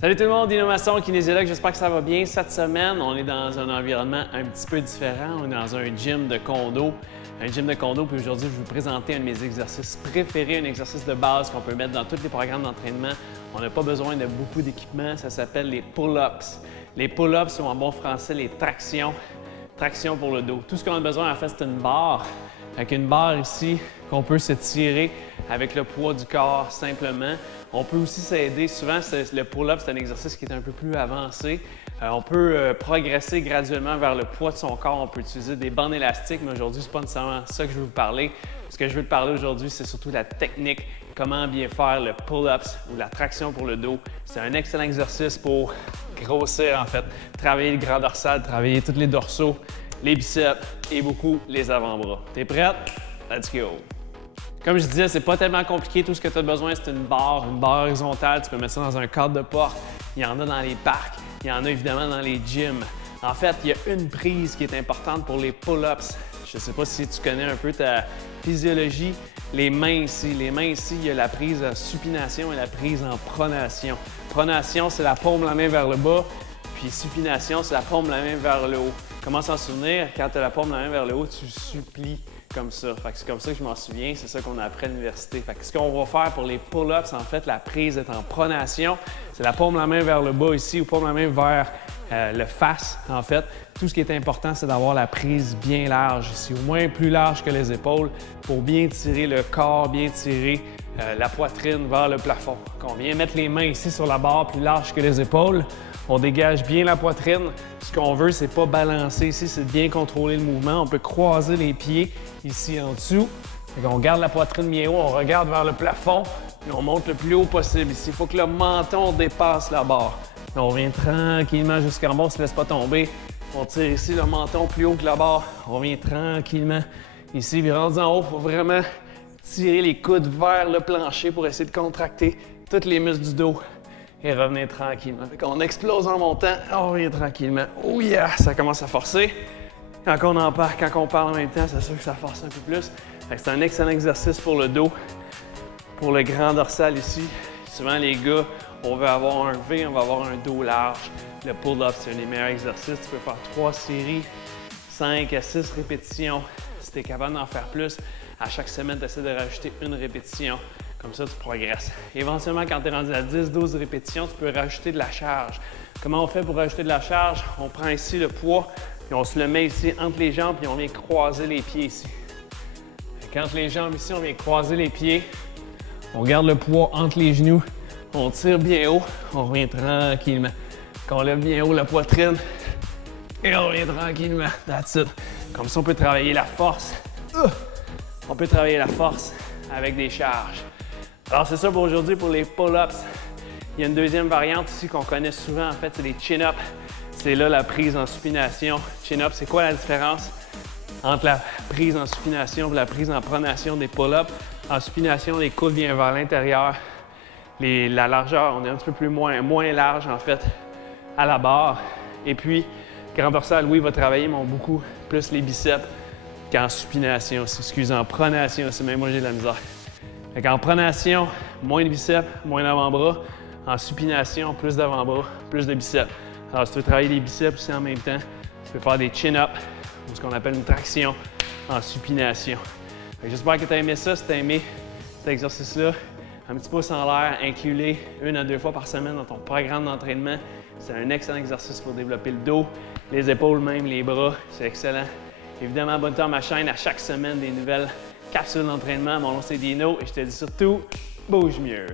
Salut tout le monde, Dino Masson, kinésiologue, j'espère que ça va bien. Cette semaine, on est dans un environnement un petit peu différent. On est dans un gym de condo. Puis aujourd'hui, je vais vous présenter un de mes exercices préférés, un exercice de base qu'on peut mettre dans tous les programmes d'entraînement. On n'a pas besoin de beaucoup d'équipement, ça s'appelle les pull-ups. Les pull-ups sont en bon français les tractions. Traction pour le dos. Tout ce qu'on a besoin, en fait, c'est une barre. Avec une barre ici qu'on peut se tirer avec le poids du corps simplement. On peut aussi s'aider. Souvent, le pull-up, c'est un exercice qui est un peu plus avancé. On peut progresser graduellement vers le poids de son corps. On peut utiliser des bandes élastiques, mais aujourd'hui, ce n'est pas nécessairement ça que je veux vous parler. Ce que je veux te parler aujourd'hui, c'est surtout la technique, comment bien faire le pull-ups ou la traction pour le dos. C'est un excellent exercice pour grossir, en fait, travailler le grand dorsal, travailler tous les dorsaux, les biceps et beaucoup les avant-bras. T'es prête? Let's go! Comme je disais, c'est pas tellement compliqué. Tout ce que tu as besoin, c'est une barre horizontale. Tu peux mettre ça dans un cadre de porte. Il y en a dans les parcs. Il y en a évidemment dans les gyms. En fait, il y a une prise qui est importante pour les pull-ups. Je ne sais pas si tu connais un peu ta physiologie. Les mains ici, il y a la prise en supination et la prise en pronation. Pronation, c'est la paume de la main vers le bas. Puis supination, c'est la paume de la main vers le haut. Comment s'en souvenir? Quand tu as la paume de la main vers le haut, tu supplies comme ça. C'est comme ça que je m'en souviens, c'est ça qu'on a appris à l'université. Ce qu'on va faire pour les pull-ups, en fait, la prise est en pronation. C'est la paume de la main vers le bas ici ou paume de la main vers le face, en fait. Tout ce qui est important, c'est d'avoir la prise bien large ici, au moins plus large que les épaules pour bien tirer le corps, bien tirer la poitrine vers le plafond. Quand on vient mettre les mains ici sur la barre plus large que les épaules, on dégage bien la poitrine. Ce qu'on veut, c'est pas balancer ici, c'est de bien contrôler le mouvement. On peut croiser les pieds ici en dessous. On garde la poitrine bien haut, on regarde vers le plafond et on monte le plus haut possible ici. Il faut que le menton dépasse la barre. On revient tranquillement jusqu'en bas, on ne se laisse pas tomber. On tire ici le menton plus haut que la barre. On revient tranquillement ici. Puis rendu en haut, il faut vraiment tirer les coudes vers le plancher pour essayer de contracter tous les muscles du dos. Et revenir tranquillement. On explose en montant, on revient tranquillement. Oh yeah! Ça commence à forcer. Quand on parle en même temps, c'est sûr que ça force un peu plus. C'est un excellent exercice pour le dos, pour le grand dorsal ici. Souvent, les gars, on veut avoir un V, on va avoir un dos large. Le pull-up, c'est un des meilleurs exercices. Tu peux faire 3 séries, 5 à 6 répétitions. Si tu es capable d'en faire plus, à chaque semaine, tu essaies de rajouter une répétition. Comme ça, tu progresses. Éventuellement, quand tu es rendu à 10-12 répétitions, tu peux rajouter de la charge. Comment on fait pour rajouter de la charge? On prend ici le poids, puis on se le met ici entre les jambes, puis on vient croiser les pieds ici. Entre les jambes ici, on vient croiser les pieds. On garde le poids entre les genoux. On tire bien haut. On revient tranquillement. Quand on lève bien haut la poitrine, et on revient tranquillement. That's it. Comme ça, on peut travailler la force. On peut travailler la force avec des charges. Alors, c'est ça pour aujourd'hui pour les pull-ups. Il y a une deuxième variante ici qu'on connaît souvent, en fait, c'est les chin-ups. C'est là la prise en supination. Chin-up, c'est quoi la différence entre la prise en supination et la prise en pronation des pull-ups? En supination, les coudes viennent vers l'intérieur. La largeur, on est un petit peu moins large, en fait, à la barre. Et puis, grand dorsal, oui, va travailler, mais beaucoup plus les biceps qu'en supination. Excusez, en pronation, c'est même moi j'ai de la misère. En pronation, moins de biceps, moins d'avant-bras. En supination, plus d'avant-bras, plus de biceps. Alors, si tu veux travailler les biceps aussi en même temps, tu peux faire des chin-ups, ou ce qu'on appelle une traction en supination. J'espère que tu as aimé ça. Si tu as aimé cet exercice-là, un petit pouce en l'air, inclus-les 1 à 2 fois par semaine dans ton programme d'entraînement. C'est un excellent exercice pour développer le dos, les épaules même, les bras. C'est excellent. Évidemment, abonne-toi à ma chaîne à chaque semaine des nouvelles capsules d'entraînement. Mon nom c'est Dino et je te dis surtout, bouge mieux!